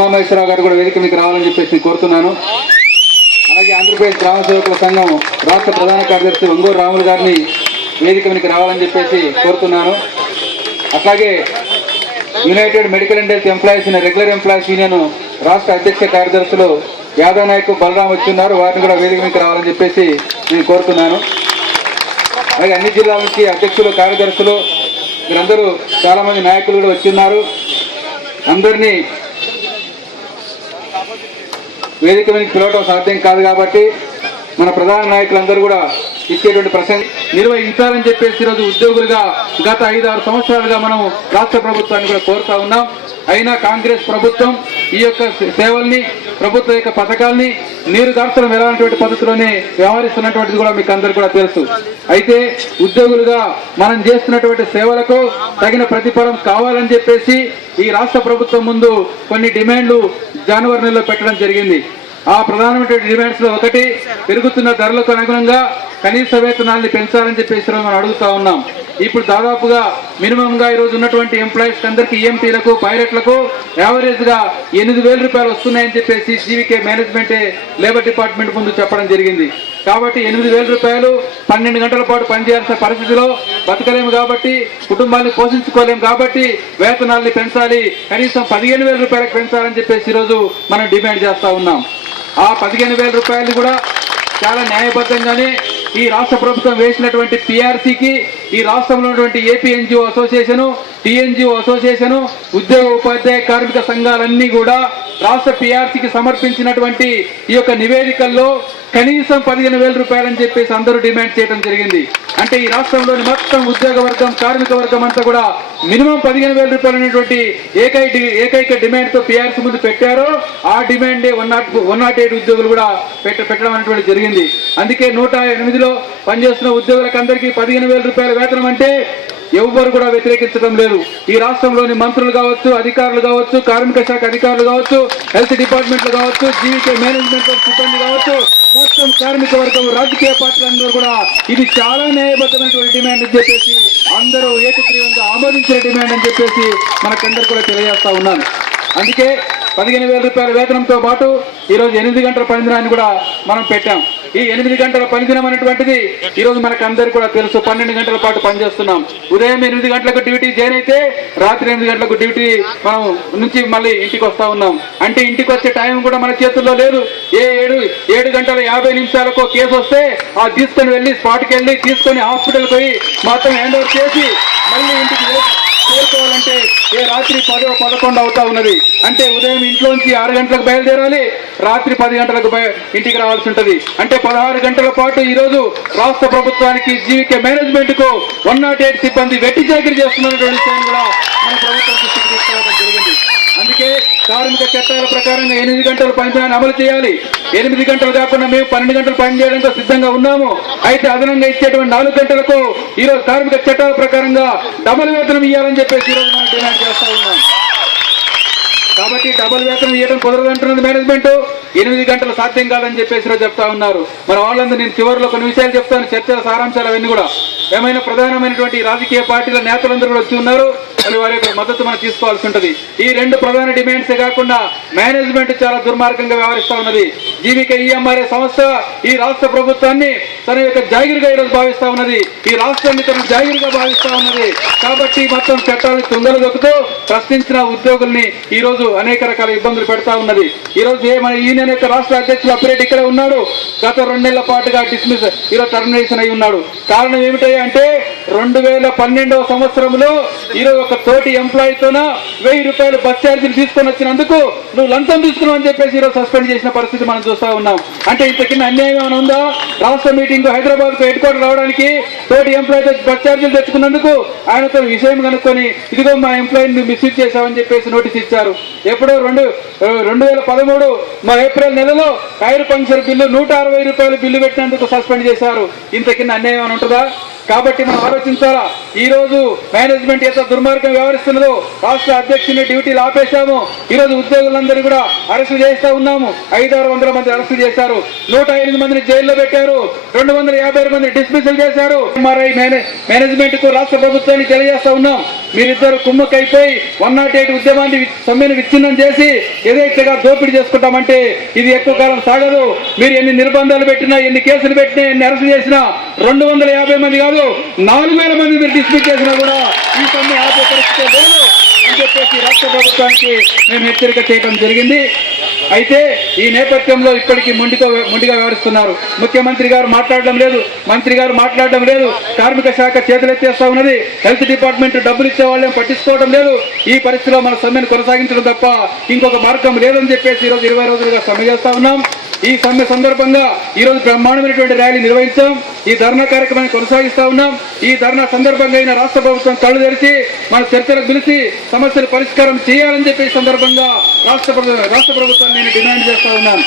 ఉమామహేశ్వరరావు గారు కూడా వేదిక మీకు రావాలని చెప్పేసి కోరుతున్నాను. అలాగే ఆంధ్రప్రదేశ్ గ్రామ సేవకుల సంఘం రాష్ట్ర ప్రధాన కార్యదర్శి ఒంగూరు రాములు గారిని వేదిక మీకు రావాలని చెప్పేసి కోరుతున్నాను. అట్లాగే United medical and health employees regular employees union రాష్ట్ర అధ్యక్ష కార్యదర్శులు యాదవ్ నాయక్ బలరాం వచ్చిన్నారు. వారిని కూడా వేదిక మీకు రావాలని చెప్పేసి నేను కోరుతున్నాను. అలాగే అన్ని జిల్లాల నుంచి అధ్యక్షులు కార్యదర్శులు వీరందరూ చాలా మంది నాయకులు కూడా వచ్చిన్నారు. అందరినీ వేదిక మీదకి పిలవటం సాధ్యం కాదు కాబట్టి మన ప్రధాన నాయకులందరూ కూడా ఇచ్చేటువంటి ప్రసంగం నిర్వహించాలని చెప్పేసి ఈరోజు ఉద్యోగులుగా గత 5-6 సంవత్సరాలుగా మనం రాష్ట్ర ప్రభుత్వాన్ని కూడా కోరుతా ఉన్నాం. అయినా కాంగ్రెస్ ప్రభుత్వం ఈ యొక్క సేవల్ని ప్రభుత్వ యొక్క పథకాల్ని నీరు గార్చడం ఎలాంటి పద్ధతిలోనే వ్యవహరిస్తున్నటువంటిది కూడా మీకు అందరు కూడా తెలుసు. అయితే ఉద్యోగులుగా మనం చేస్తున్నటువంటి సేవలకు తగిన ప్రతిఫలం కావాలని చెప్పేసి ఈ రాష్ట్ర ప్రభుత్వం ముందు కొన్ని డిమాండ్లు జనవరి నెలలో పెట్టడం జరిగింది. ఆ ప్రధానమైన డిమాండ్స్ లో ఒకటి, పెరుగుతున్న ధరలకు అనుగుణంగా కనీస వేతనాన్ని పెంచాలని చెప్పేసి మనం అడుగుతా ఉన్నాం. ఇప్పుడు దాదాపుగా మినిమం గా ఈరోజు ఉన్నటువంటి ఎంప్లాయీస్ అందరికీ ఈఎంటీలకు పైలట్లకు యావరేజ్ గా 8,000 రూపాయలు వస్తున్నాయని చెప్పేసి జీవీకే మేనేజ్మెంట్ లేబర్ డిపార్ట్మెంట్ ముందు చెప్పడం జరిగింది. కాబట్టి 8,000 రూపాయలు 12 గంటల పాటు పనిచేయాల్సిన పరిస్థితిలో బతకలేము కాబట్టి, కుటుంబాన్ని పోషించుకోలేము కాబట్టి వేతనాల్ని పెంచాలి, కనీసం 15,000 రూపాయలకు పెంచాలని చెప్పేసి ఈరోజు మనం డిమాండ్ చేస్తా ఉన్నాం. ఆ 15,000 రూపాయలు కూడా చాలా న్యాయబద్ధంగానే ఈ రాష్ట్ర ప్రభుత్వం వేసినటువంటి పిఆర్సీకి ఈ రాష్ట్రంలో ఉన్నటువంటి AP NGO association, TNGO association, ఉద్యోగ ఉపాధ్యాయ కార్మిక సంఘాలన్నీ కూడా రాష్ట్ర పిఆర్సీకి సమర్పించినటువంటి ఈ యొక్క నివేదికల్లో కనీసం 15,000 రూపాయలని చెప్పేసి అందరూ డిమాండ్ చేయడం జరిగింది. అంటే ఈ రాష్ట్రంలోని మొత్తం ఉద్యోగ వర్గం కార్మిక వర్గం అంతా కూడా మినిమం 15,000 రూపాయలు అనేటువంటి ఏకైక డిమాండ్ తో పిఆర్సీ ముందు పెట్టారో ఆ డిమాండే 108 ఉద్యోగులు కూడా పెట్టడం అనేటువంటి జరిగింది. అందుకే 108లో పనిచేస్తున్న ఉద్యోగులకు అందరికీ 15,000 రూపాయల వేతనం అంటే ఎవరు కూడా వ్యతిరేకించడం లేదు. ఈ రాష్ట్రంలోని మంత్రులు కావచ్చు, అధికారులు కావచ్చు, కార్మిక శాఖ అధికారులు కావచ్చు, హెల్త్ డిపార్ట్మెంట్లు కావచ్చు, జీవీకే మేనేజ్మెంట్ సిబ్బంది కావచ్చు, మొత్తం కార్మిక వర్గం రాజకీయ పార్టీలందరూ కూడా ఇది చాలా న్యాయబద్ధమైనటువంటి డిమాండ్ అని చెప్పేసి అందరూ ఏకగ్రీవంగా ఆమోదించిన డిమాండ్ అని చెప్పేసి మనకందరూ కూడా తెలియజేస్తా ఉన్నాను. అందుకే 15,000 రూపాయల వేతనంతో పాటు ఈరోజు 8 గంటల పనిదినాన్ని కూడా మనం పెట్టాం. ఈ 8 గంటల పనిదినం అనేటువంటిది ఈరోజు మనకు అందరికీ కూడా తెలుసు. 12 గంటల పాటు పనిచేస్తున్నాం. ఉదయం 8 గంటలకు డ్యూటీ జాయిన్ అయితే రాత్రి 8 గంటలకు డ్యూటీ మనం నుంచి మళ్ళీ ఇంటికి వస్తా ఉన్నాం. అంటే ఇంటికి వచ్చే టైం కూడా మన చేతుల్లో లేదు. 7 గంటల 50 నిమిషాలకు కేసు వస్తే ఆ తీసుకొని వెళ్ళి స్పాట్కి వెళ్ళి తీసుకొని హాస్పిటల్కి పోయి మొత్తం హ్యాండ్ ఓవర్ చేసి మళ్ళీ ఇంటికి చేరుకోవాలంటే రాత్రి 10-11 అవుతా ఉన్నది. అంటే ఉదయం ఇంట్లోంచి 6 గంటలకు బయలుదేరాలి, రాత్రి 10 గంటలకు ఇంటికి రావాల్సి ఉంటుంది. అంటే 16 గంటల పాటు ఈ రోజు రాష్ట్ర ప్రభుత్వానికి జీవీకే మేనేజ్మెంట్ కు 108 సిబ్బంది వెట్టి చాకిరీ చేస్తున్నటువంటి విషయాన్ని కూడా మన ప్రభుత్వం దృష్టికి తీసుకురావడం జరిగింది. అందుకే కార్మిక చట్టాల ప్రకారంగా 8 గంటల పనిదినాన్ని అమలు చేయాలి. 8 గంటలు కాకుండా మేము 12 గంటలు పని చేయడంతో సిద్ధంగా ఉన్నాము. అయితే అదనంగా ఇచ్చేటువంటి 4 గంటలకు ఈరోజు కార్మిక చట్టాల ప్రకారంగా డబుల్ వేతనం ఇవ్వాలని చెప్పేసి ఈరోజు మనం డిమాండ్ చేస్తా ఉన్నాం. కాబట్టి డబుల్ వేతనం ఇవ్వడం కుదరదంటున్నది మేనేజ్మెంట్. 8 గంటలు సాధ్యం కాదని చెప్పేసి చెప్తా ఉన్నారు. మరి వాళ్ళందరూ నేను చివరిలో కొన్ని విషయాలు చెప్తాను, చర్చల సారాంశాలు అవన్నీ కూడా. ఏమైనా ప్రధానమైనటువంటి రాజకీయ పార్టీల నేతలందరూ కూడా వచ్చి ఉన్నారు, మరి వారి యొక్క మద్దతు మనం తీసుకోవాల్సి ఉంటుంది. ఈ 2 ప్రధాన డిమాండ్సే కాకుండా మేనేజ్మెంట్ చాలా దుర్మార్గంగా వ్యవహరిస్తా ఉన్నది. జీవీకే ఈఎంఆర్ఏ సంస్థ ఈ రాష్ట్ర ప్రభుత్వాన్ని తన యొక్క జాగిరిగా ఈరోజు భావిస్తా ఉన్నది. ఈ రాష్ట్రాన్ని తన జాగిరిగా భావిస్తా ఉన్నది. కాబట్టి మొత్తం చట్టాలను తుంగలు దొక్కుతూ ప్రశ్నించిన ఉద్యోగుల్ని ఈ రోజు అనేక రకాల ఇబ్బందులు పెడతా ఉన్నది. ఈ రోజు మన యూనియన్ యొక్క రాష్ట్ర అధ్యక్షులు అప్పిరెడ్డి ఇక్కడ ఉన్నాడు. గత 2 నెలల పాటుగా డిస్మిస్ ఈరోజు టర్మినేషన్ అయి ఉన్నాడు. కారణం ఏమిటంటే 2012వ సంవత్సరంలో ఈరోజు ఒక తోటి ఎంప్లాయీతోన 1000 రూపాయలు బస్ ఛార్జీలు తీసుకొని వచ్చినందుకు నువ్వు లంచం తీసుకున్నావు అని చెప్పేసి ఈరోజు సస్పెండ్ చేసిన పరిస్థితి మనం చూస్తా ఉన్నాం. అంటే ఇంత కింద అన్యాయం ఏమైనా ఉందా? రాష్ట్ర మీటింగ్ హైదరాబాద్ కు హెడ్ క్వార్టర్ రావడానికి తోటి ఎంప్లాయీతో బస్ ఛార్జీలు తెచ్చుకున్నందుకు ఆయనతో విషయం కనుక్కొని ఇదిగో మా ఎంప్లాయీని మిస్యూజ్ చేశామని చెప్పేసి నోటీస్ ఇచ్చారు. ఎప్పుడో 2013 మా ఏప్రిల్ నెలలో టైర్ పంక్చర్ బిల్లు 160 రూపాయలు బిల్లు పెట్టినందుకు సస్పెండ్ చేశారు. ఇంత కింద అన్యాయం అని ఉంటుందా? కాబట్టి మనం ఆలోచించాలా. ఈ రోజు మేనేజ్మెంట్ ఎంత దుర్మార్గం వ్యవహరిస్తున్నదో రాష్ట్ర అధ్యక్షుని డ్యూటీలు ఆపేశాము. ఈ రోజు ఉద్యోగులందరూ కూడా అరెస్టు చేస్తా ఉన్నాము. 500-600 మంది అరెస్టు చేశారు, 108 మందిని జైల్లో పెట్టారు, 256 మంది డిస్మిసల్ చేశారు. ఎంఆర్ఐ మేనేజ్మెంట్ కు రాష్ట్ర ప్రభుత్వానికి తెలియజేస్తా ఉన్నాం, మీరిద్దరు కుమ్మక్కైపోయి 108 ఉద్యమాన్ని సమ్మెను విచ్ఛిన్నం చేసి యథేచ్ఛగా దోపిడీ చేసుకుంటామంటే ఇది ఎక్కువ కాలం సాగదు. మీరు ఎన్ని నిర్బంధాలు పెట్టినా, ఎన్ని కేసులు పెట్టినా, ఎన్ని అరెస్టు చేసినా 250 మంది కాదు 4000 మంది మీరు డిస్మిస్ చేసినా కూడా ఈ సమ్మె ఆపే పరిస్థితి లేదు అని చెప్పేసి రాష్ట్ర ప్రభుత్వానికి మేము హెచ్చరిక చేయడం జరిగింది. అయితే ఈ నేపథ్యంలో ఇప్పటికీ మొండిగా వ్యవహరిస్తున్నారు. ముఖ్యమంత్రి గారు మాట్లాడడం లేదు, మంత్రి గారు మాట్లాడడం లేదు, కార్మిక శాఖ చేతులెత్తేస్తా ఉన్నది, హెల్త్ డిపార్ట్మెంట్ డబ్బులు ఇచ్చే వాళ్ళని పట్టించుకోవడం లేదు. ఈ పరిస్థితిలో మన సమ్మెను కొనసాగించడం తప్ప ఇంకొక మార్గం లేదని చెప్పేసి ఈరోజు 20 రోజులుగా సమ్మె చేస్తా ఉన్నాం. ఈ సమ్మె సందర్భంగా ఈ రోజు బ్రహ్మాండమైనటువంటి ర్యాలీ నిర్వహించాం. ఈ ధర్నా కార్యక్రమాన్ని కొనసాగిస్తా ఉన్నాం. ఈ ధర్నా సందర్భంగా అయిన రాష్ట్ర ప్రభుత్వం కళ్ళు తెరిచి మన చర్చలకు పిలిచి సమస్యలు పరిష్కారం చేయాలని చెప్పి సందర్భంగా రాష్ట్ర ప్రభుత్వాన్ని నేను డిమాండ్ చేస్తా ఉన్నాను.